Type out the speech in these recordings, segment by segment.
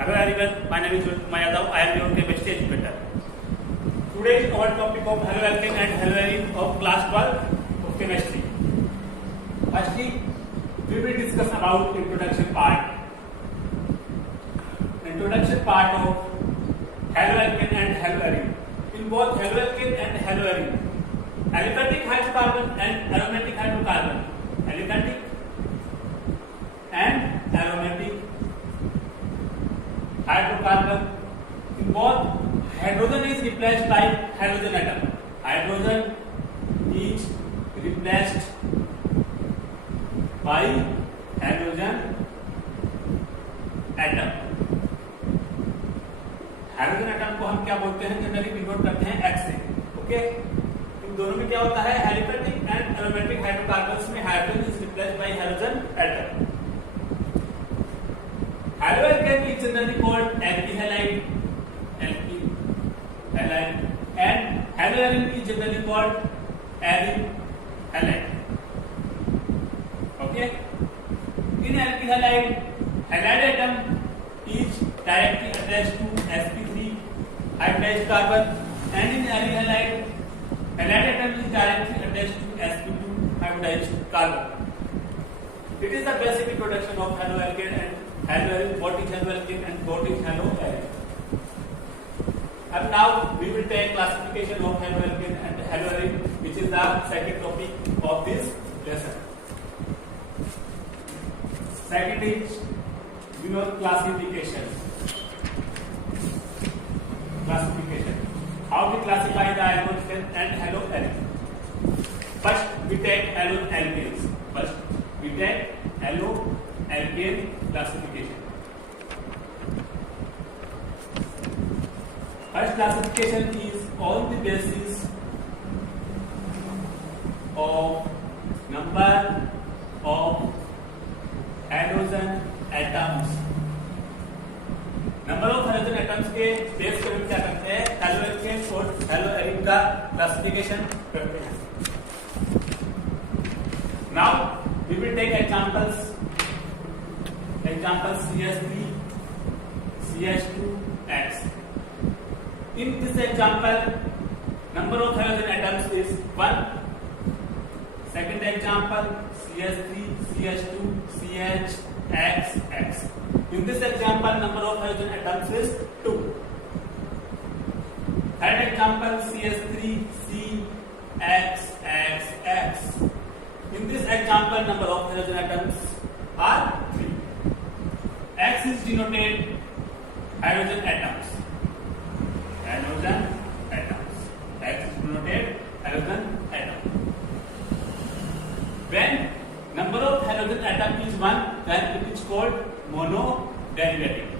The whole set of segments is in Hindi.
Hello everyone, my name is Maya Yadav. I am your chemistry educator. Today is our topic of haloalkane and haloarine of class 12 of chemistry. Firstly, we will discuss about introduction part. Introduction part of haloalkane and haloarine. In both haloalkane and haloarine, aliphatic hydrocarbon and aromatic hydrocarbon. Aliphatic and aromatic hydrocarbon. In both, hydrogen is replaced by hydrogen atom. Hydrogen is replaced by hydrogen atom. Hydrogen atom को हम क्या बोलते हैं, जनरली डिनोट करते हैं X से. ओके, इन दोनों में क्या होता है, एलिफेटिक एंड एरोमेटिक हाइड्रोकार्बन्स में hydrogen is replaced by hydrogen atom. Haloalkane is generally called alkyl halide, and haloarine is generally called aryl halide. Okay, in alkyl halide, halide atom is directly attached to sp3 hybridized carbon, and in aryl halide, halide atom is directly attached to sp2 hybridized carbon. It is the basic introduction of haloalkane and haloarine. What is haloalkane and what is haloarine? And now we will take classification of haloalkane and haloarine, which is the second topic of this lesson. Second is classification. How we classify the haloalkane and haloarine? First we take haloalkanes. Haloalkane classification. First classification is on the basis of number of hydrogen atoms. Number of hydrogen atoms के बेस पर हम क्या करते हैं, haloalkane और haloarine का क्लासिफिकेशन करते हैं. Now we will take examples CH3, CH2, X. In this example, number of halogen atoms is 1. Second example, CH3, CH2, CH, X, X. In this example, number of halogen atoms is 2. Third example, CH3, C, X, X, X. In this example, number of halogen atoms are 3. X is denoted hydrogen atoms. X is denoted hydrogen atom. When number of halogen atom is 1, then it is called monoderivative.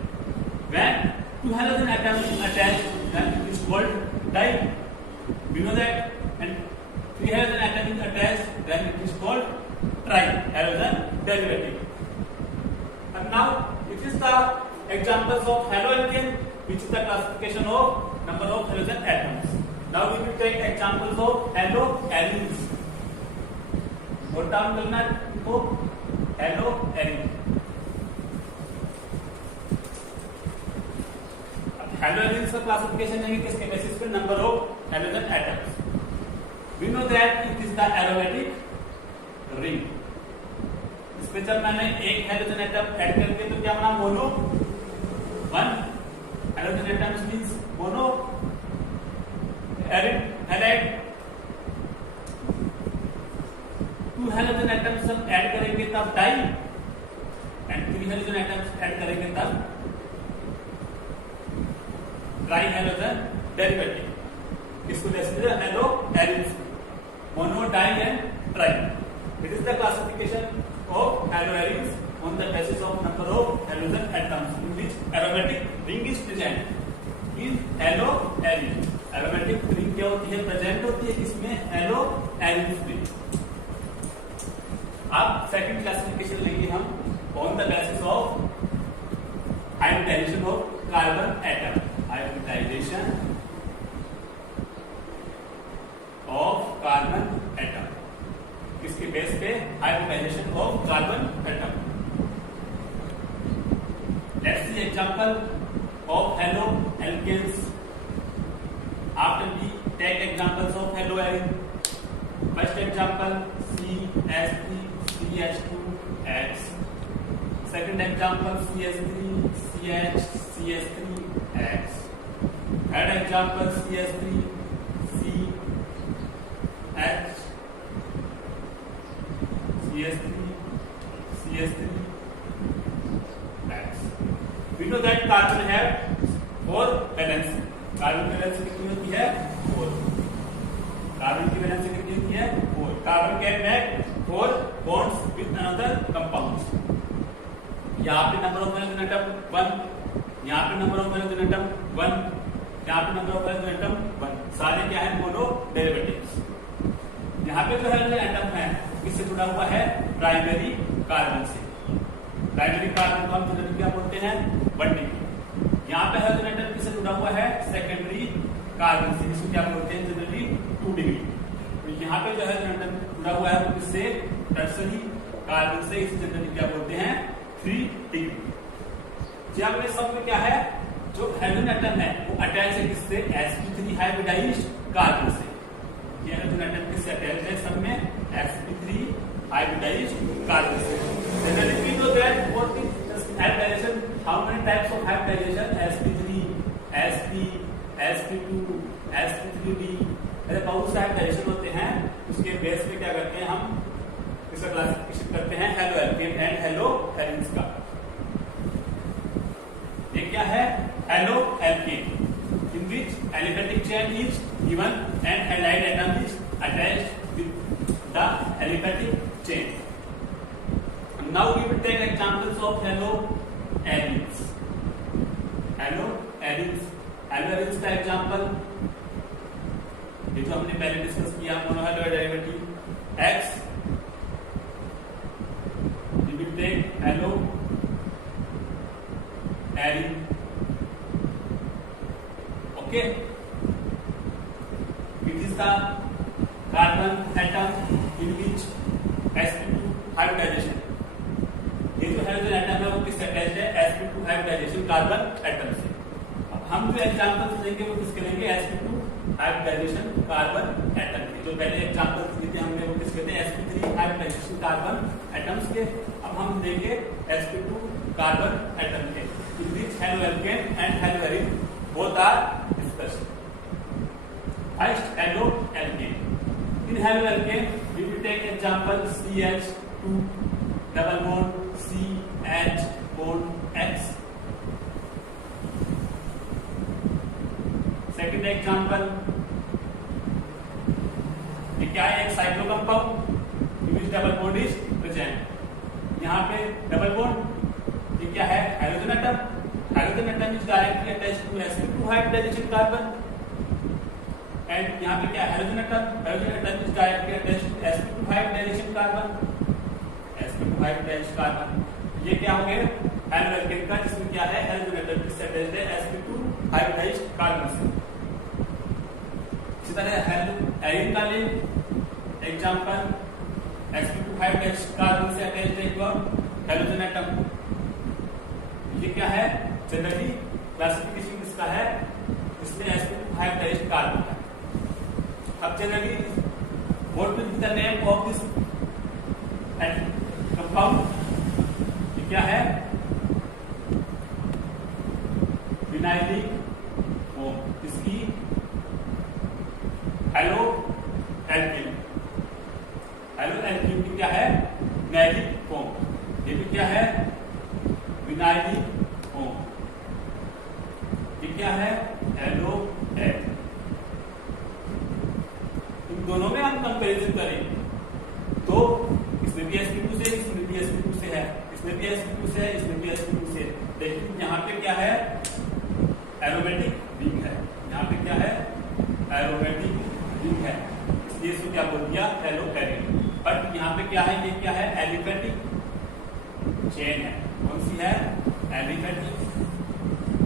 When 2 halogen atoms attached, then it is called di. We know that. And 3 halogen atom is attached, then it is called tri-halogen derivative. And now it is the examples of haloalkane, which is the classification of number of halogen atoms. Now we will take examples of haloarenes. What term करना इनको, haloarene. Haloarenes का classification है किसके बेसिस पे, number of halogen atoms. We know that it is the aromatic ring. इसमें जब मैंने एक हाइड्रोजन एटम ऐड करके तो क्या बना, mono. 1 hydrogen atoms means mono. halide 2 hydrogen atoms हम ऐड करेंगे तब di, and 3 hydrogen atoms add करेंगे तब ट्राई हाइड्रोजन डेरिवेटिव. इसको जैसे haloarenes, mono, di and tri. It is the classification of haloarenes on the basis of number of halogen atoms in which aromatic ring is present. In haloarene, aromatic ring क्या होती है, प्रेजेंट होती है इसमें haloarenes में. अब सेकंड क्लासिफिकेशन लेंगे हम on the basis of hybridization of carbon atom. Hybridization of carbon atom. किसके बेस पे, hybridisation of carbon atom. Let's see example of halo alkanes. After we take examples of haloarine. First example CH3CH2X. Second example CH3CH3X. Third example CH3CH3. We know that carbon have 4 valency. Carbon की वैलेंसी कितनी होती है 4. कार्बन की वैलेंसी कितनी होती है 4. Carbon can make 4 bonds with another compounds. यहाँ पे नंबर ऑफ वैलेंस एटम 1, यहाँ पे नंबर ऑफ वैलेंस एटम 1, यहाँ पे नंबर ऑफ वैलेंस एटम 1. सारे क्या है मोनो डेरिवेटिव्स. यहाँ पे जो है एटम है किससे जुड़ा हुआ है प्राइमरी कार्बन से. प्राइमरी कार्बन को हम जनरली क्या बोलते हैं 1 डिग्री. यहाँ पे हाइड्रोजन एटम किससे जुड़ा हुआ है सेकेंडरी कार्बन से, इसको क्या बोलते हैं जनरली 2 डिग्री. तो यहाँ पे जो हाइड्रोजन एटम जुड़ा हुआ है वो किससे टर्सरी कार्बन से, इसे जनरली क्या बोलते हैं 3 डिग्री. जब में सब में क्या है जो हाइड्रोजन एटम है वो अटैच है किससे sp3 हाइब्रिडाइज्ड कार्बन से. ये हाइड्रोजन एटम किससे अटैच है सब में sp3 हाइब्रिडाइज्ड कार्बन से. Generally we know that what is hybridization, how many types of hybridization sp3 sp sp2 sp3d ऐसे बहुत सारे हाइब्रिडाइजेशन होते हैं. उसके बेस पे क्या करते हैं हम इसका क्लासिफिकेशन करते हैं halo alkane and hello arenes का. ये क्या है halo alkane in which aliphatic chain is given and halide atom is attached with the aliphatic chain. Now we will take examples of haloarenes. Haloarenes का एग्जांपल ये जो हमने पहले डिस्कस किया मोनोहैलोइड derivative X. We will take haloarene. Okay. It is the carbon atom in which sp2 hybridization. ये जो हाइड्रोजन एटम है वो किससे अटैच्ड है sp2 हाइब्रिडाइजेशन कार्बन एटम से. अब हम जो एग्जांपल्स लेंगे वो किसके लेंगे sp2 हाइब्रिडाइजेशन कार्बन एटम के. जो पहले एग्जांपल्स लिए थे हमने वो किसके थे sp3 हाइब्रिडाइजेशन कार्बन एटम्स के. अब हम लेंगे sp2 कार्बन एटम के. In which haloalkane and haloarene both are discussed. First haloalkane. In haloalkane we will take example CH2 double bond CH bond X. Second example ये क्या है एक cyclo compound in which double bond is present. यहाँ पे डबल बॉन्ड ये क्या है hydrogen atom. Hydrogen atom is directly attached to sp2 hybridisation carbon and यहाँ पे क्या hydrogen atom is directly attached to sp2 hybridisation carbon. Hybridised carbon ये क्या हो गया हेलोएल्केन का जिसमें क्या है हाइड्रोजन एटम किससे अटैच्ड है sp2 हाइब्रिडाइज्ड कार्बन से. इसी तरह हेलोएरीन का ले एग्जांपल sp2 हाइब्रिडाइज्ड कार्बन से अटैच्ड है हाइड्रोजन एटम. ये क्या है जनरली क्लासिफिकेशन किसका है इसमें sp2 हाइब्रिडाइज्ड कार्बन है. अब generally what will be the name of this compound. ये क्या है विनाइलिक फॉर्म. इसकी हेलोएल्केन की क्या है विनाइलिक फॉर्म. ये भी क्या है विनाइलिक फॉर्म. ये क्या है हेलोएल्केन. इन दोनों में हम कंपैरिजन करें तो इसमें भी sp2 से इसमें भी sp2 से है, इसमें भी sp2 से है, इसमें भी sp2 से. लेकिन यहाँ पे क्या है एरोमेटिक रिंग है. यहाँ पे क्या है एरोमेटिक रिंग है इसलिए इसको क्या बोल दिया हेलोएरीन. बट यहाँ पे क्या है ये क्या है एलिफेटिक चेन है. कौन सी है एलिफेटिक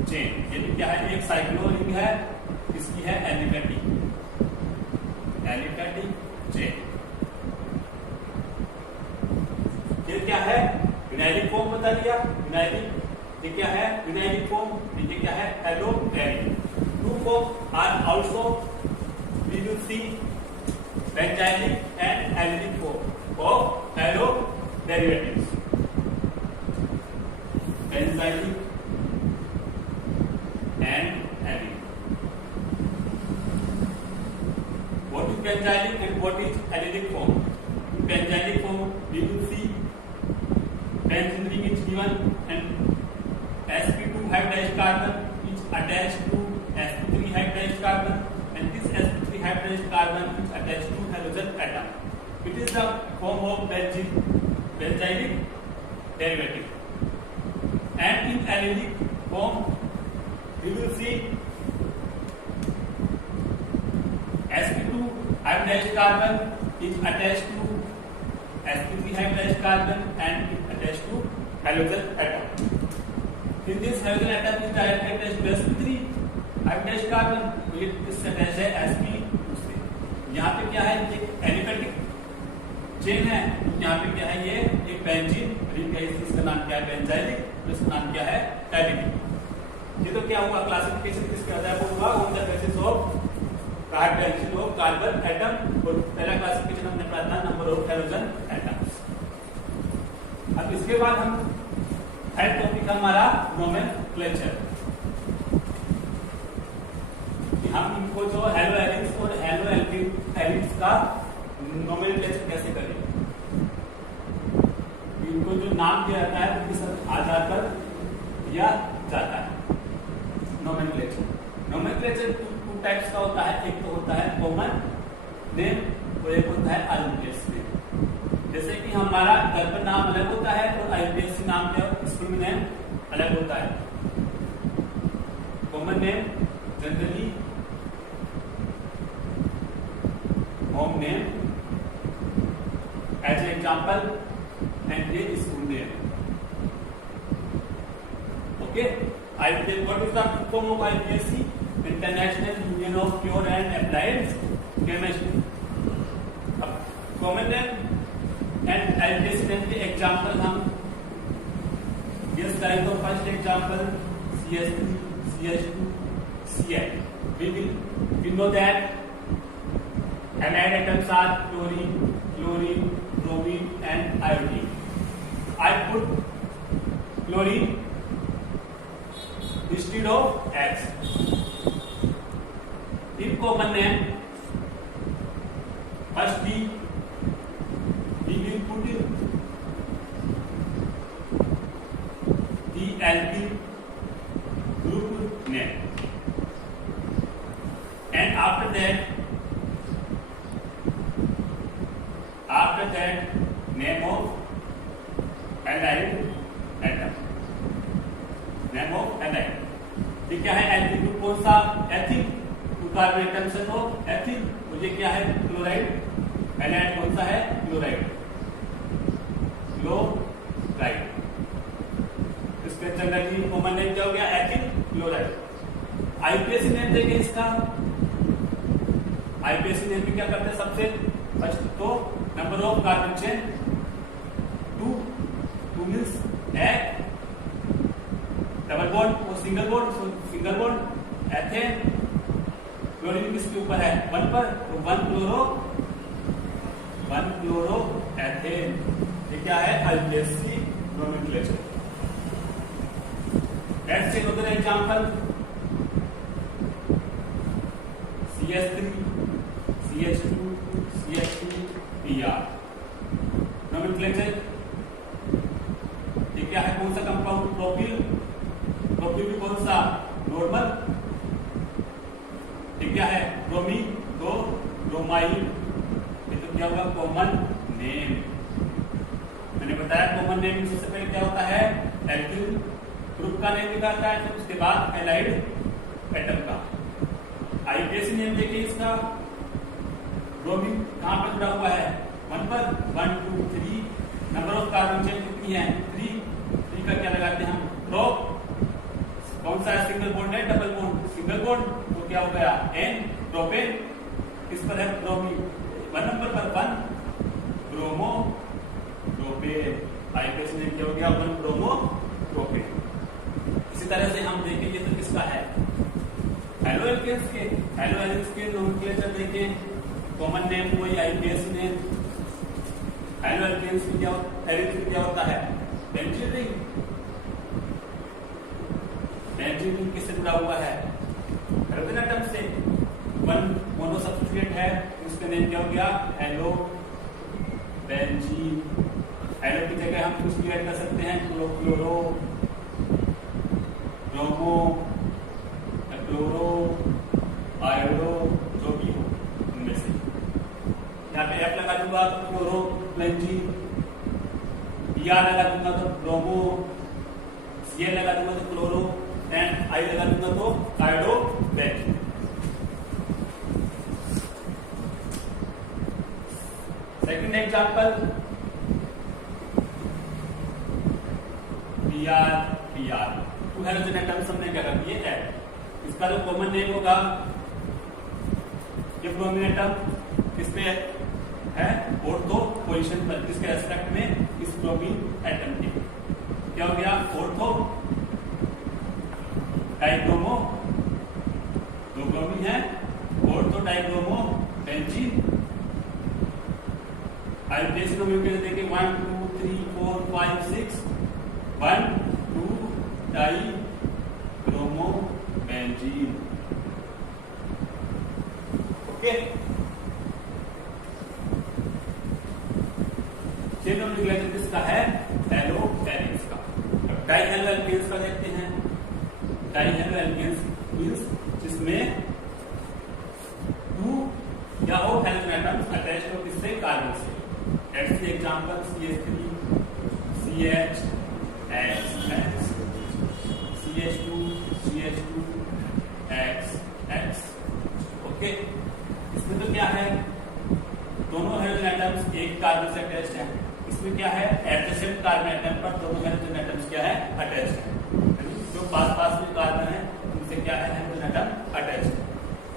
चेन. ये भी क्या है एक साइक्लो रिंग है इसकी है एलिफेटिक चेन. ये क्या है विनाइलिक फॉर्म बता दिया. विनाइलिक ये क्या है विनाइलिक फॉर्म, ये क्या है एलोडेरिक। Two form are also we will see benzylic and allylic form of halo derivatives. Benzylic and allylic. What is benzylic and what is allylic form? In benzylic form, we will see benzene ring is given and sp2 hybridized carbon is attached to sp3 hybridized carbon, and this sp3 hybridized carbon is attached to halogen atom. It is the form of benzylic derivative. And in allylic form, we will see sp2 hybridized carbon is attached to sp3 hybridized carbon and is attached to halogen atom. In this halogen atom is directly attached to sp3 hybridized carbon, तो ये इससे attached है sp2 से। यहाँ पे क्या है ये एलिफेटिक चेन है, यहाँ पे क्या है ये एक बेंजीन रिंग है, इसका नाम क्या है बेंजाइलिक, इसका नाम क्या है एलिलिक। ये तो क्या हुआ क्लासिफिकेशन किसका होता है वो हुआ on the basis of carbon of carbon atom, और पहला क्लासिफिकेशन हमने पढ़ा था नंबर ऑफ हैलोजन एटम्स। अब इसके बाद हम थर्ड टॉपिक हमारा नोमेनक्लेचर। हम इनको जो हेलो एलिक्स और हेलो एलिक्स का नोमेनक्लेचर कैसे करें, इनको जो नाम दिया जाता है उनके साथ आधार पर दिया जाता है नोमेनक्लेचर टू टाइप्स का होता है, एक तो होता है कॉमन नेम और एक होता है आईयूपीएसी नेम। जैसे कि हमारा घर पर नाम अलग होता है और आईयूपीएसी नाम क्या स्कूल में नेम अलग होता है। Common name generally home name as example and ये school name. Okay, what is the form of IPSC? International Union of Pure and Applied Chemistry. अब common name and IPSC name के एग्जाम्पल हम गेस करें तो first example CH3, CH2, Cl. We know that halide atoms are chlorine, chlorine, bromine and iodine. I put chlorine instead of X. In common name, first we will put in the alkyl group name, and after that name of allyl atom. Name of allyl. ये क्या है एल्किल ग्रुप कौन सा एथिल, टू कार्बन एटम्स है तो एथिल, मुझे क्या है क्लोराइड, एलाइड कौन सा है क्लोराइड, इसके जनरली कॉमन नेम क्या हो गया एथिल क्लोराइड। आईपीएसी नेम देखें इसका, आईपीएसी नेम में क्या करते हैं सबसे फर्स्ट तो number of carbon chain 2 means एक डबल बॉन्ड और सिंगल बॉन्ड एथेन, क्लोरीन किसके ऊपर है 1 पर, तो 1 क्लोरो एथेन। ये क्या है IUPAC nomenclature. Let's take another example CH3, CH2, CH2, Br। Nomenclature ये क्या है कौन सा कंपाउंड प्रोपिल, प्रोपिल भी कौन सा नॉर्मल, ये क्या है ब्रोमीन तो ब्रोमाइन। ये तो क्या हुआ कॉमन नेम। मैंने बताया कॉमन नेम सबसे पहले क्या होता है एल्किल ग्रुप का नेम निकालता है, तो उसके बाद एलाइड एटम का। आईपीएसी नेम देखिए इसका, ब्रोमीन कहां पर जुड़ा हुआ है 1 पर, 1 2 3, नंबर ऑफ कार्बन चेन कितनी है 3 का क्या लगाते हैं हम प्रो, कौन सा सिंगल बॉन्ड है डबल बॉन्ड, सिंगल बॉन्ड तो क्या हो गया N प्रोपेन, किस पर है ब्रोमीन 1 नंबर पर 1 ब्रोमो प्रोपेन। आईपीएसी नेम क्या हो गया 1 ब्रोमो प्रोपेन। इसी तरह से हम देखें ये तो किसका है, हेलो एल्केन्स के। हेलो एल्केन्स के नोमेनक्लेचर देखें, कॉमन नेम कोई आईपीएस ने। हेलो एल्केन्स में क्या होता है, बेंजीन रिंग। बेंजीन रिंग किससे जुड़ा हुआ है, हाइड्रोजन एटम से। वन मोनो सब्स्टिट्यूएंट है, उसका नेम क्या हो गया, हेलो बेंजीन। हेलो की जगह हम कुछ भी ऐड कर सकते हैं, क्लोरो, ब्रोमो, क्लोरो, आयोडो, जो भी हो उनमें से। यहाँ पे एफ लगा दूंगा तो क्लोरो बेंजीन, आर लगा दूंगा तो ब्रोमो, सीएल लगा दूंगा तो क्लोरो, एंड आई लगा दूंगा तो iodo benzene. Second example, Br, two hydrogen atoms हमने क्या कर दिए ऐड। इसका जो कॉमन नेम होगा, ये ब्रोमीन एटम किस पे है, ऑर्थो पोजीशन पर, किसके रेस्पेक्ट में, इस ब्रोमीन एटम के। क्या हो गया, ऑर्थो डाइब्रोमो, दो ब्रोमीन है, ortho dibromo benzene. IPS nomenclature देखें 1 2 3 4 5 6, 1 2 die bromo benzene. Okay, chain nomenclature किसका है, हेलो एल्केन्स का। अब डाई हेलो एल्केन्स का देखते हैं। डाई हेलो एल्केन्स मींस जिसमें टू या हो हाइड्रोजन एटम्स अटैच्ड हो किससे, कार्बन से। Let's see example, CH3 CH X, CH2 CH2 X। Okay, इसमें तो क्या है, दोनों हाइड्रोजन एटम्स एक कार्बन से अटैच्ड है। इसमें क्या है, एडजेसेंट कार्बन एटम पर दोनों हाइड्रोजन एटम्स क्या है, अटैच्ड है। जो पास पास में कार्बन है उनसे क्या है, हाइड्रोजन एटम अटैच्ड है।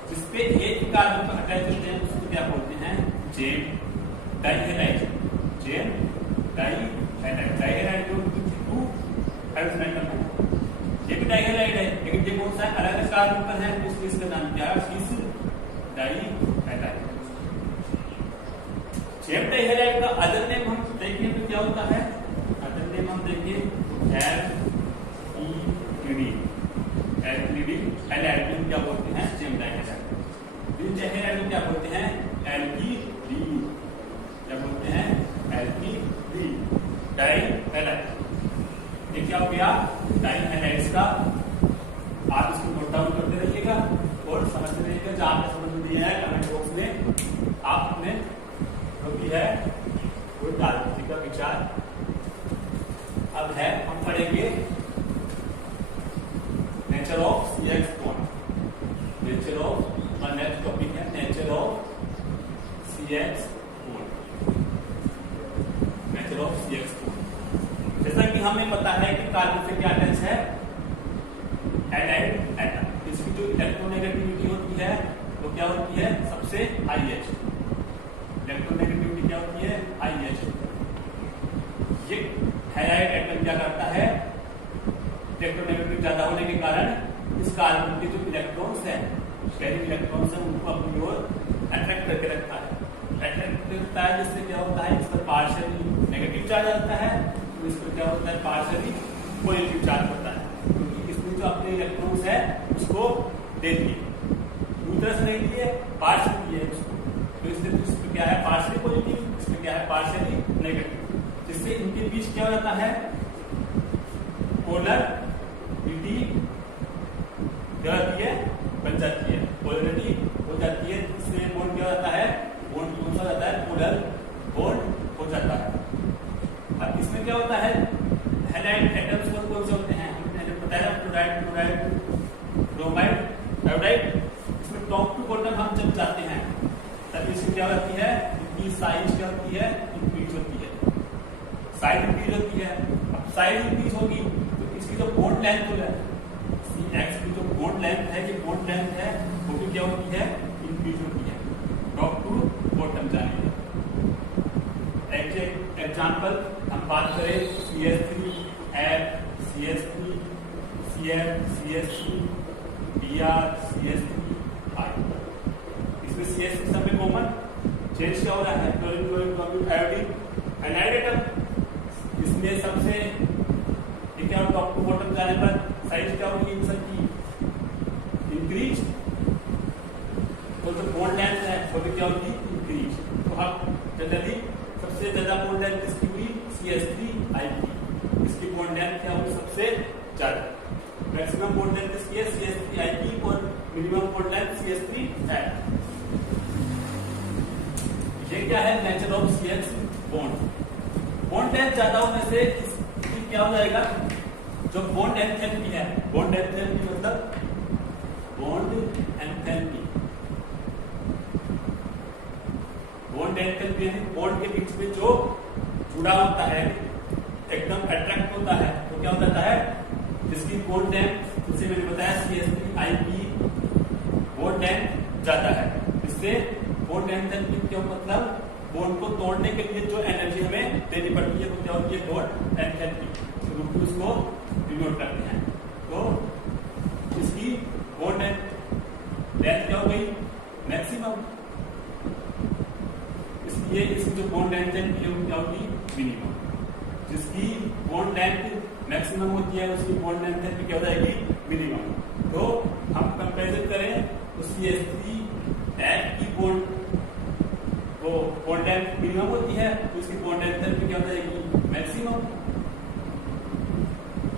जिसपे एक कार्बन पर अटैच होते हैं उसको क्या बोलते हैं, gem dihalide. Gem dihalide, dihalide जो टू हाइड्रोजन एटम है, ये भी डाइहेलाइड है, लेकिन ये कौन सा है, अलग अलग कार्बन पर है, तो इसलिए इसका नाम क्या है, फिस डाइहेलाइड। जेम डाइहेलाइड का अदर नेम हम देखें तो क्या होता है, अदर नेम हम देखें एल्कीन क्या बोलते हैं, जेम डाइहेलाइड। इन डाइहेलाइड को क्या बोलते हैं, एल्कीन, क्या बोलते हैं, एल्कीन डाइहेलाइड। ये क्या हो गया, डाइहेलाइड्स का। आप इसको नोट डाउन करते रहिएगा और समझते रहिएगा। जहां पे समझ में दिया है कमेंट बॉक्स में आप अपने जो भी है वो डाल दीजिएगा विचार। अब है, हम पढ़ेंगे nature of CX bond. Nature of, next topic है nature of CX bond. Nature of CX bond, जैसा कि हमें पता है कि कार्बन से क्या अटैच है, एलाइड एटम। इसकी जो इलेक्ट्रोनेगेटिविटी होती है वो क्या होती है, सबसे हाईएस्ट। इलेक्ट्रोनेगेटिविटी क्या होती है, हाईएस्ट। ये हैलाइड एटम क्या करता है, इलेक्ट्रोनेगेटिविटी ज्यादा होने के कारण इस कार्बन के जो इलेक्ट्रॉन्स हैं, कैरिंग इलेक्ट्रॉन्स हैं, उनको अपनी ओर अट्रैक्ट करके रखता है। अट्रैक्ट करता है जिससे क्या होता है, इस पर पार्शियली नेगेटिव चार्ज आता है, तो इस पर क्या होता है, पार्शियली पॉजिटिव चार्ज होता है, क्योंकि इसमें जो अपने इलेक्ट्रॉन्स है उसको दे दिए, पूरी तरह से नहीं दिए, पार्शियली दिए उसको। तो इसलिए इस पर क्या है, पार्शियली पॉजिटिव, इसमें क्या है, पार्शियली नेगेटिव, जिससे इनके बीच क्या हो जाता है, पोलरिटी क्या होती है, बन जाती है, पोलरिटी हो जाती है। इससे बॉन्ड क्या होता है, बॉन्ड कौन सा जाता है, पोलर बॉन्ड हो जाता है। अब इसमें क्या होता है, हैलाइड एटम्स कौन से होते हैं, हमने बताया क्लोराइड, क्लोराइड, ब्रोमाइड, आयोडाइड। इसमें टॉप टू बॉटम हम जब जाते हैं तब इसकी क्या होती है, इनकी साइज क्या होती है, इंक्रीज होती है, साइज इंक्रीज होती है। अब साइज इंक्रीज होगी तो इसकी जो बॉन्ड लेंथ है, CX की जो बॉन्ड लेंथ है, ये बॉन्ड लेंथ है वो भी क्या होती है, इंक्रीज होती है टॉप टू बॉटम जाने की। एग्जाम्पल हम बात करें CH3 F, CH3 Cl, CH3, Br, CH3, I। इसमें CH3 सब में कॉमन चेंज क्या हो रहा है, क्लोरीन क्लोरीन ब्रोमीन आयोडीन एनाइड एटम। इसमें सबसे क्या होगा, टॉप टू बॉटम जाने पर साइज क्या होगी इन सब की, इंक्रीज। तो जो बॉन्ड लेंथ है वो भी क्या होगी, इंक्रीज। तो अब जनरली सबसे ज्यादा बॉन्ड लेंथ किसकी हुई, CH3 इसकी बॉन्ड लेंथ क्या होगी सबसे ज्यादा। मैक्सिमम बॉन्ड लेंथ किसकी है, CH3 और मिनिमम बॉन्ड लेंथ CH3 है। ये क्या है, nature of CH bond. Bond length ज्यादा होने से क्या हो जाएगा, जो बॉन्ड एंथैल्पी है, बॉन्ड एंथैल्पी मतलब बॉन्ड एंथैल्पी, बॉन्ड एंथैल्पी यानी बॉन्ड के बीच में जो जुड़ा होता है, एकदम अट्रैक्ट होता है, तो क्या हो जाता है, जिसकी बॉन्ड लेंथ, जिसे मैंने बताया CH3 की बॉन्ड लेंथ ज्यादा है। इससे बॉन्ड एंथैल्पी क्या मतलब, बॉन्ड को तोड़ने के लिए जो एनर्जी हमें देनी पड़ती है वो क्या होती है, बॉन्ड एंथैल्पी। तो इसको डिनोट करते हैं। तो इसकी बॉन्ड लेंथ क्या हो गई, मैक्सिमम। इसलिए इसकी जो बॉन्ड लेंथ है क्या होगी, मिनिमम। जिसकी बॉन्ड लेंथ मैक्सिमम होती है उसकी बॉन्ड लेंथ क्या हो जाएगी, मिनिमम। तो हम कंपेरिजन करें तो CH3 की बॉन्ड वो बॉन्ड लेंथ मिनिमम होती है, तो इसकी बॉन्ड लेंथ क्या हो जाएगी, मैक्सिमम।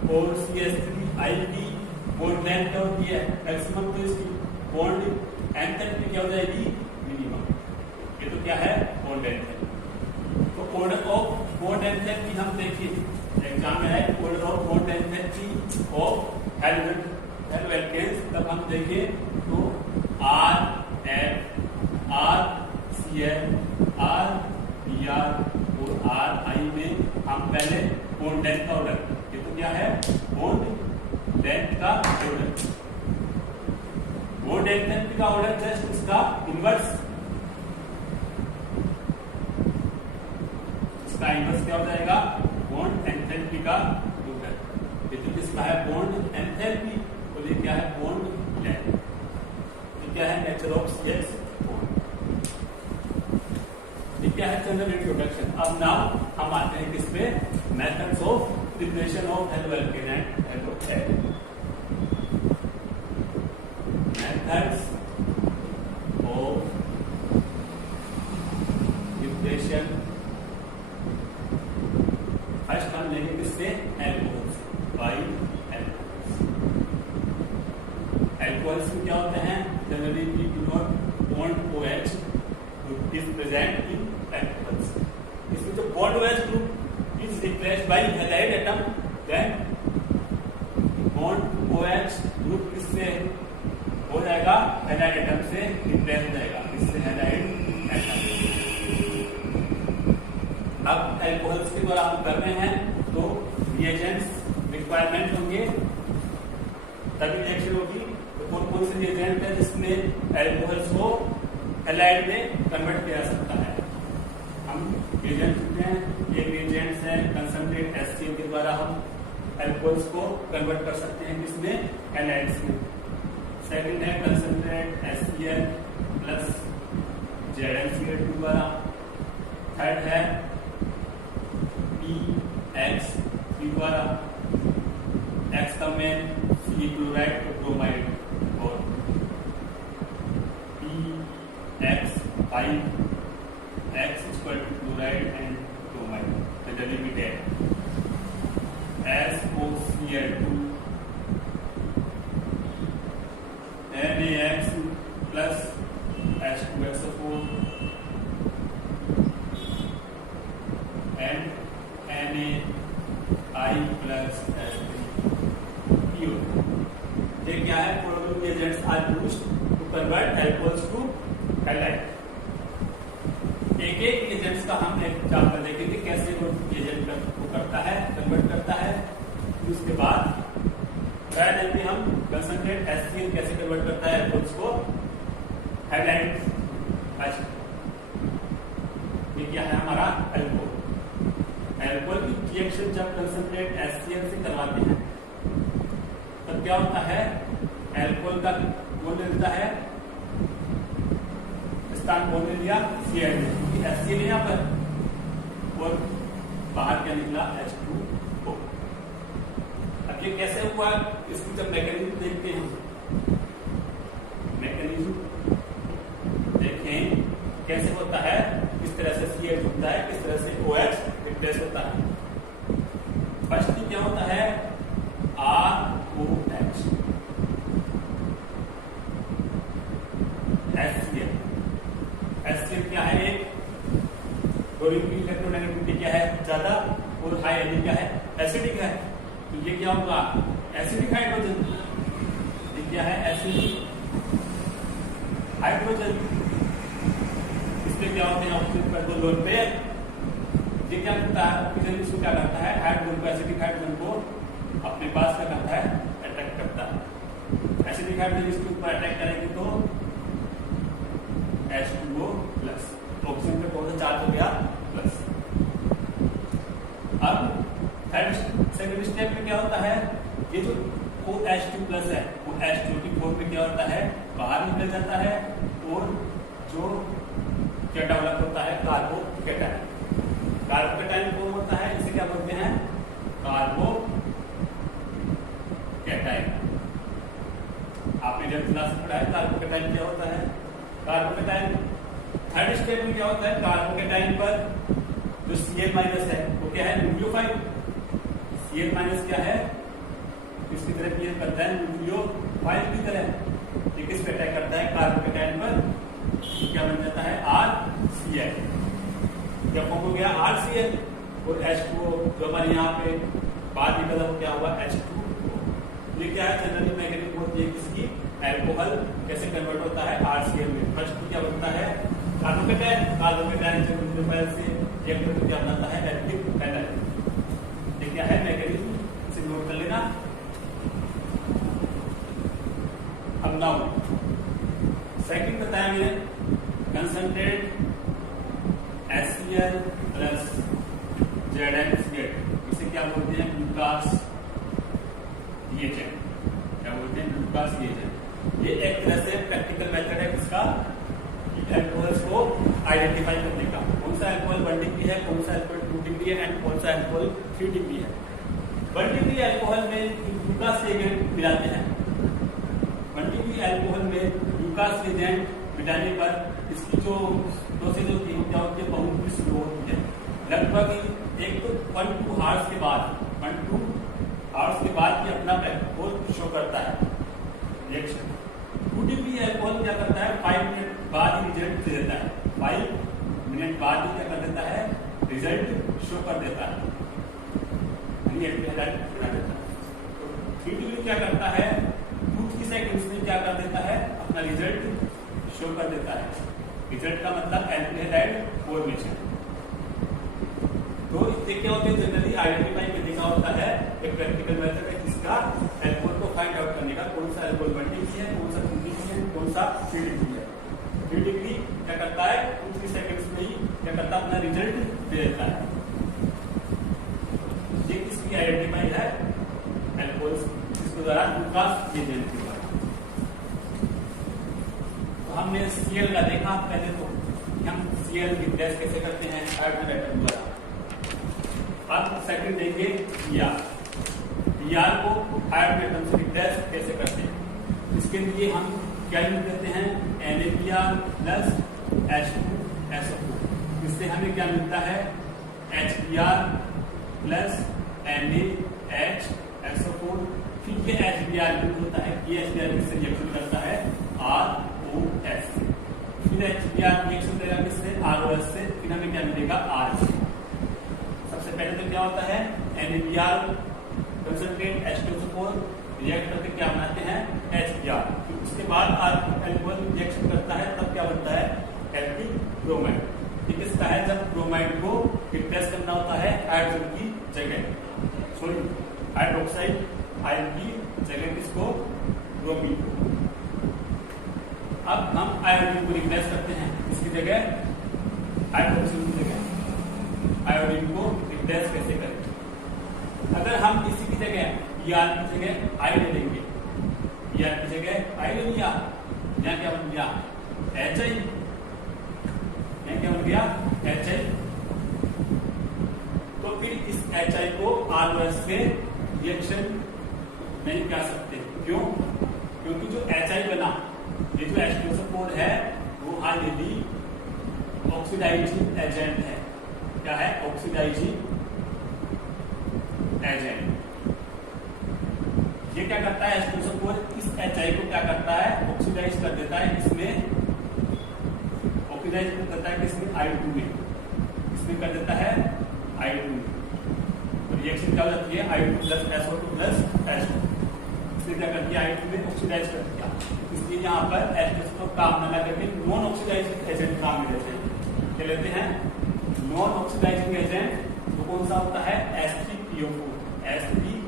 और CH3 की बॉन्ड लेंथ क्या होती है, मैक्सिमम, तो इसकी बॉन्ड एंथैल्पी क्या हो जाएगी, मिनिमम। ये तो क्या है, बॉन्ड एंथैल्पी। तो ऑर्डर ऑफ बॉन्ड एंथैल्पी हम देखिए एग्जाम में है, order of bond enthalpy of halo alkanes. तब हम देखें तो RF, RCl, RBr और RI में हम पहले बॉन्ड लेंथ का ऑर्डर, ये तो क्या है, बॉन्ड लेंथ का ऑर्डर। बॉन्ड एंथैल्पी का ऑर्डर जस्ट इसका इनवर्स, इसका इनवर्स क्या हो जाएगा, बॉन्ड एंथैल्पी का ऑर्डर। ये तो किसका है, बॉन्ड एंथैल्पी, और ये क्या है, बॉन्ड लेंथ। ये क्या है, नेचर ऑफ CH बॉन्ड। ये क्या है, जनरल इंट्रोडक्शन। अब नाउ हम आते हैं किस पे, methods of preparation of halo alkane and halo alkane. Methods of preparation, first हम लेंगे किससे, एल्कोहल्स, बाई एल्कोहल्स। एल्कोहल्स में क्या होते हैं, generally we do not bond OH is present in alcohols. इसमें जो bond OH group is replaced by halide atom, then bond OH group किससे हो जाएगा, halide atom से रिप्लेस हो जाएगा, इससे halide atom। अब एल्कोहल्स के द्वारा हम कर रहे हैं तो रिएजेंट्स रिक्वायरमेंट होंगे, तभी रिएक्शन होगी। तो कौन कौन से रिएजेंट है जिसमें एल्कोहल्स को हैलाइड में कन्वर्ट किया जा सकता है। हम रिएजेंट चुनते हैं, एक रिएजेंट्स है कंसंट्रेट HCl के द्वारा हम एल्कोहल्स को कन्वर्ट कर सकते हैं किसमें, हैलाइड्स में। सेकंड है कंसंट्रेट HCl प्लस ZnCl के द्वारा। थर्ड है PX के द्वारा, X का मेन C क्लोराइड और ब्रोमाइड, और PX5 X is equal to chloride and bromide. The delimited SOCl2 NaX plus H2SO4 and NaI plus H3PO। ये क्या है, following reagents are used to convert alcohols to halide। एक एक एजेंट्स का हम एक एग्जाम्पल देखेंगे कैसे वो एजेंट को करता है, कन्वर्ट करता है। उसके बाद थर्ड है हम कंसंट्रेट HCl कैसे कन्वर्ट करता है उसको हाइलाइट। अच्छा, ये क्या है हमारा एल्कोहल। एल्कोहल की रिएक्शन जब कंसंट्रेट HCl से करवाते हैं तब तो क्या होता है, एल्कोहल का कौन ले लेता है, स्थान कौन ले लिया, Cl ने, HCl यहाँ पर और बाहर क्या निकला, H2O। अब ये कैसे हुआ, इसकी जब मैकेनिज्म देखते हैं, मैकेनिज्म देखें कैसे होता है, किस तरह से Cl जुड़ता है, किस तरह से OH रिप्लेस होता है। फर्स्ट थिंग क्या होता है, ROH, HCl क्या है, एक क्लोरीन की इलेक्ट्रोनेगेटिविटी क्या है, ज्यादा, और हाई एनर्जी क्या है, एसिडिक है। तो ये क्या होगा, एसिडिक हाइड्रोजन, ये क्या है, एसिडिक हाइड्रोजन। इसमें क्या होते हैं, ऑक्सीजन पर 2 लोन पेयर। ये क्या करता है, ऑक्सीजन इसको क्या करता है, हाइड्रोजन को, एसिडिक हाइड्रोजन को अपने पास क्या करता है, अटैक करता है। एसिडिक हाइड्रोजन इसके ऊपर अटैक करेगी तो H2O प्लस, ऑक्सीजन पे कौन सा चार्ज हो गया, प्लस। अब सेकंड स्टेप में क्या होता है, ये जो OH2 प्लस है वो H2O की फॉर्म में क्या होता है, बाहर निकल जाता है, और जो क्या डेवलप होता है, कार्बोकैटायन। कार्बोकैटायन फॉर्म होता है, इसे क्या बोलते हैं, कार्बोकैटायन। आपने जब क्लास में पढ़ा है कार्बोकैटायन क्या होता है। कार्बोकैटायन थर्ड स्टेप में क्या होता है, कार्बोकैटायन पर जो Cl माइनस है वो क्या है, न्यूक्लियोफाइल। Cl माइनस क्या है, इसकी तरह बिहेव करता है न्यूक्लियोफाइल की तरह। ये किस पे अटैक करता है, कार्बोकैटायन पर, क्या बन जाता है, RCl। क्या फॉर्म हो गया, RCl, और H2O जो हमारे यहाँ पे बाद निकला वो क्या हुआ, H2O। ये क्या है, जनरली मैकेनिज्म होती है किसकी, एल्कोहल कैसे कन्वर्ट होता है RCl में। फर्स्ट क्या बनता है, कार्बोकैटायन, कार्बोकैटायन से न्यूक्लियोफाइल से रिएक्ट करके क्या बनता है, एल्किल हैलाइड। ये क्या है मैकेनिज्म, इसे नोट कर लेना। अब नाउ सेकंड बताया मैंने, कंसंट्रेट HCl प्लस ZnCl, इसे क्या बोलते हैं, ग्लूकास रिएजेंट। क्या बोलते हैं, ग्लूकास रिएजेंट। ये एक तरह से प्रैक्टिकल मेथड है किसका, एल्कोहल्स को आइडेंटिफाई करने का, कौन सा एल्कोहल 1 डिग्री है, कौन सा एल्कोहल 2 डिग्री है, एंड कौन सा एल्कोहल 3 डिग्री है। 1 डिग्री एल्कोहल में ग्लूकास रिएजेंट मिलाते हैं, 1 डिग्री एल्कोहल में ग्लूकास रिएजेंट मिलाने पर इसकी जो प्रोसेस होती है क्या होती है, बहुत ही स्लो होती है। लगभग 1 to 2 आवर्स के बाद, 1 to 2 आवर्स के बाद ये अपना एल्कोहल शो करता है रिएक्शन। 2 डिग्री एल्कोहल क्या करता है, 5 मिनट बाद ही रिजल्ट दे देता है, 5 मिनट बाद ही क्या कर देता है, रिजल्ट शो कर देता है, बना देता है। 3 डिग्री क्या करता है, 2-3 सेकंड्स में क्या कर देता है, अपना रिजल्ट शो कर देता है। रिजल्ट का मतलब एल्कोहलाइड फॉर्मेशन। तो इससे क्या होता है, जनरली आइडेंटिफाई करने का होता है एक प्रैक्टिकल मेथड है जिसका एल्कोहल को फाइंड आउट करने का, कौन सा एल्कोहल 1 डिग्री है, कौन सा 2 डिग्री है, कौन सा 3 डिग्री है। 3 डिग्री क्या करता है, 2-3 सेकंड्स में ही क्या करता है, अपना रिजल्ट दे देता है। ये किसकी आइडेंटिफाई है, एल्कोहल, जिसके द्वारा ग्लूकास रिएजेंट के द्वारा। तो हमने Cl का देखा पहले, तो हम Cl रिप्लेस कैसे करते हैं, हाइड्रोजन एटम द्वारा। अब सेकंड देंगे Br को हाइड्रोजन एटम से रिप्लेस कैसे करते हैं। इसके लिए हम क्या यूज करते हैं, NaBr प्लस H2SO4। इससे हमें क्या मिलता है, HBr प्लस NaHSO4। फिर ये HBr होता है, ये HBr किससे रिएक्शन करता है, ROS। फिर HBr रिएक्शन करेगा किससे, ROS से, फिर हमें क्या मिलेगा, R। सबसे पहले तो क्या होता है, NaBr कंसंट्रेट H2SO4 रिएक्ट करके क्या बनाते हैं, HBr। फिर उसके बाद एल्कोहल रिएक्शन करता है, तब क्या बनता है, एल्किल ब्रोमाइड। ये किसका है, जब ब्रोमाइड को रिप्लेस करना होता है हाइड्रोजन की जगह, सॉरी हाइड्रोक्साइड आयन की जगह किसको, ब्रोमीन को। अब हम आयोडीन को रिप्लेस करते हैं, इसकी जगह हाइड्रोक्सिल की जगह आयोडीन को रिप्लेस कैसे करें। अगर हम इसी की जगह Br की जगह आई ले लेंगे Br की जगह आई ले लिया, यहाँ क्या बन गया HI, यहाँ क्या बन गया HI। तो फिर इस HI को ROS से रिएक्शन नहीं कर सकते, क्यों? क्योंकि जो HI बना, ये जो H2SO4 है वो हाईली ऑक्सीडाइजिंग एजेंट है। क्या है? Oxidising agent. ये क्या करता है? H2SO4 इस HI को क्या करता है? ऑक्सीडाइज कर देता है, इसमें ऑक्सीडाइज कर देता है किसमें? I2 में। इसमें कर देता है I2 में। तो रिएक्शन क्या हो जाती है? I2 plus SO2 plus H2। इसने क्या कर दिया? I2 में ऑक्सीडाइज कर दिया। इसलिए यहाँ पर H2SO4 काम न करके नॉन ऑक्सीडाइजिंग एजेंट काम में लेते हैं। क्या लेते हैं? Non oxidising agent. तो कौन सा होता है? H3PO4। H3PO4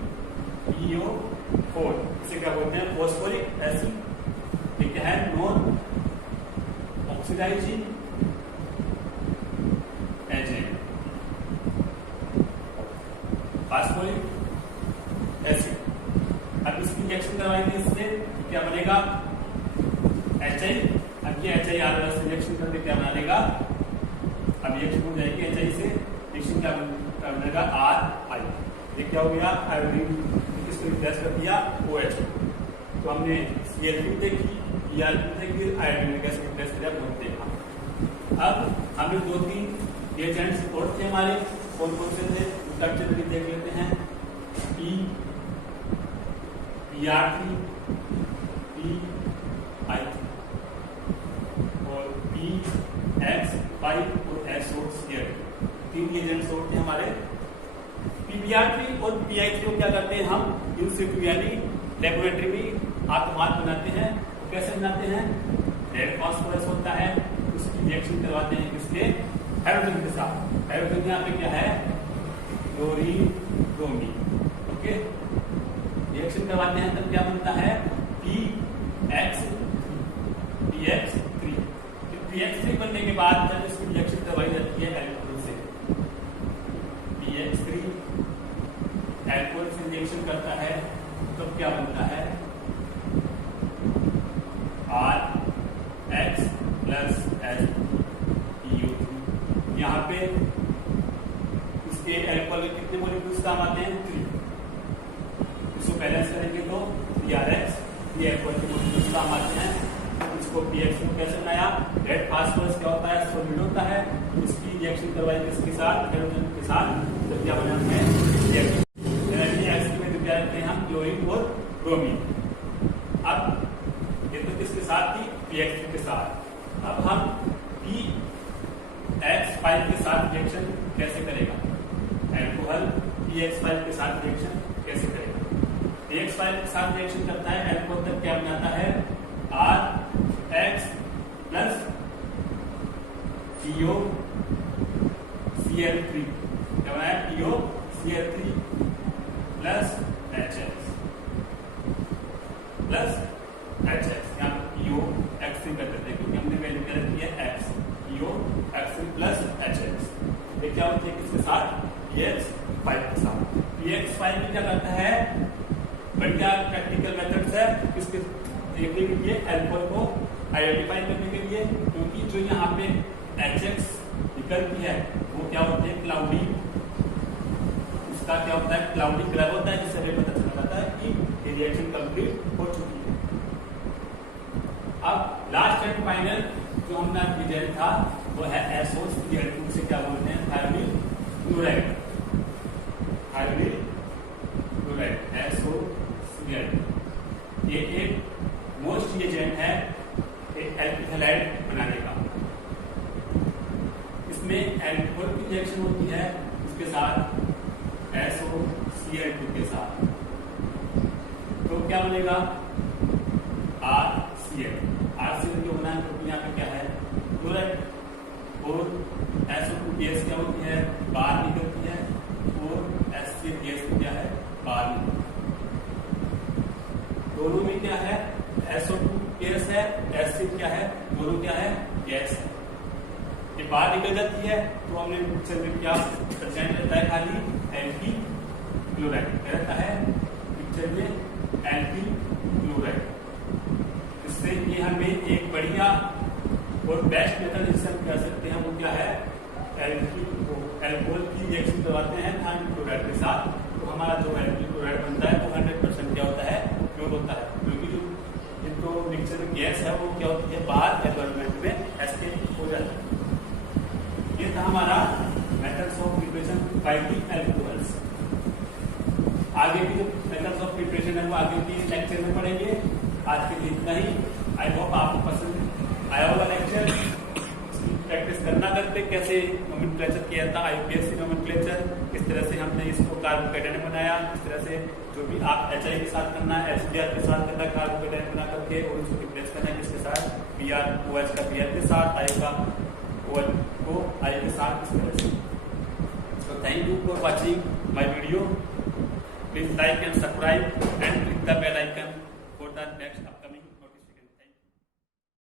इसे क्या बोलते हैं? Phosphoric acid. ये क्या है? Non oxidising agent, phosphoric acid. अब इसकी रिएक्शन करवाएंगे इससे, क्या बनेगा? HI। अब ये HI ROS से रिएक्शन करके क्या बना लेगा? अब रिएक्शन हो जाएगी HI से, रिएक्शन क्या बनेगा? RI। ये क्या हो गया? आयोडीन किसको रिप्लेस कर दिया? OH। तो हमने Cl2 देखी, Br2 देखी, आयोडीन ने कैसे रिप्लेस किया वो देखा। अब हमने 2-3 एजेंट्स और थे हमारे, कौन कौन से थे? स्ट्रक्चर भी देख लेते हैं। Br3, Pi3 और PX5 और SO4। 3 एजेंट्स और थे हमारे। PBr3 और PI3 को क्या करते हैं हम? इन सिटू यानी लेबोरेटरी में आत्मात बनाते हैं। कैसे बनाते हैं? रेड फास्फोरस होता है, उसकी रिएक्शन करवाते हैं किसके? हाइड्रोजन के साथ। हाइड्रोजन यहाँ पे क्या है? Chlorine bromine. ओके, रिएक्शन करवाते हैं तब क्या बनता है? PX3। PX3 बनने के बाद जब इसकी रिएक्शन करवाई जाती है एल्कोहल से, PX3 एल्कोहल से रिएक्शन करता है तो क्या बनता है? RH plus HPO3। यहाँ पे इसके एल्कोहल के कितने मॉलिक्यूल्स काम आते हैं? 3। इसको बैलेंस करेंगे तो 3RH, ये एल्कोहल के मॉलिक्यूल्स काम आते हैं। इसको PX को कैसे बनाया? रेड फास्फोरस क्या होता है? सॉलिड होता है। इसकी रिएक्शन करवाई किसके साथ? हाइड्रोजन के साथ। तो क्या बनाते हैं? रिएक्शन में क्या रखते हैं हम? क्लोरीन और ब्रोमीन। अब ये तो किसके साथ थी? PX3 के साथ। अब हम PX5 के साथ रिएक्शन कैसे करेगा? एल्कोहल PX5 के साथ रिएक्शन कैसे करेगा? PX5 के साथ रिएक्शन करता है एल्कोहल, तब क्या बनाता है? RH plus POCl3। क्या बनाया? POCl3 plus HS plus HS। यहाँ POX3 कर देते हैं क्योंकि हमने वैल्यू क्या रखी है? X। POX3 plus HS। ये क्या होती है किसके साथ? PX5 के साथ। PX5 भी क्या करता है? बढ़िया प्रैक्टिकल मेथड्स है किसके देखने के लिए? एल्कोहल को आइडेंटिफाई करने के लिए। क्योंकि जो यहाँ पे HX निकलती है वो क्या होती है? क्लाउडी। उसका क्या होता है? क्लाउडी कलर होता है, जिससे हमें पता चल जाता है कि ये रिएक्शन कंप्लीट हो चुकी है। अब लास्ट एंड फाइनल जो हमने रिजल्ट था वो है SO3L2 से क्या बोलते हैं? Thionyl chloride. Thionyl chloride SO3L2 ये एक मोस्ट एजेंट है एल्किल हैलाइड बनाने का। इसमें एल्कोहल की रिएक्शन होती है उसके साथ SOCl2 के साथ। तो क्या बनेगा? RCl। RCl क्यों बना है? क्योंकि यहाँ पे क्या है? क्लोराइड। और SO2 गैस क्या होती है? बाहर निकलती है। और HCl गैस क्या है? बाहर निकलती है। दोनों में क्या है? SO2 गैस है, HCl क्या है? दोनों क्या है? गैस है। ये बाहर निकल जाती है तो हमने पिक्चर में क्या प्रेजेंट रहता है? खाली एल्किल क्लोराइड रहता है पिक्चर में, एल्किल क्लोराइड। इससे ये हमें एक बढ़िया और बेस्ट मेथड जिससे हम कर सकते हैं वो क्या है, एल्कोहल की रिएक्शन करवाते हैं थायमिक क्लोराइड के साथ, तो हमारा जो एल्कोहल क्लोराइड बनता है वो 100% क्या होता है, प्योर होता है, क्योंकि जो मिक्सचर में गैस है वो क्या होती है, बाहर एनवायरमेंट में एस्केप हो जाती है। ये था हमारा methods of preparation by the alcohols. आगे की जो मेथड्स ऑफ प्रिपरेशन है वो आगे की लेक्चर में पढ़ेंगे। आज के लिए इतना ही। आई होप आपको पसंद आया होगा लेक्चर। प्रैक्टिस करना करते कैसे नोमेनक्लेचर किया था, आईयूपीएसी नोमेनक्लेचर, किस तरह से हमने इसको कार्बोकेटायन बनाया, किस तरह से जो भी आप एचआई के साथ करना है, एचबीआर के साथ करना है, कार्बोकेटायन बना करके और उसको रिप्लेस करना है किसके साथ, पीआर ओएच का पीआर के साथ, आई का ओएच को आई के साथ, इस तरह से। So thank you for watching my video. Please like and subscribe and click the bell icon for the next upcoming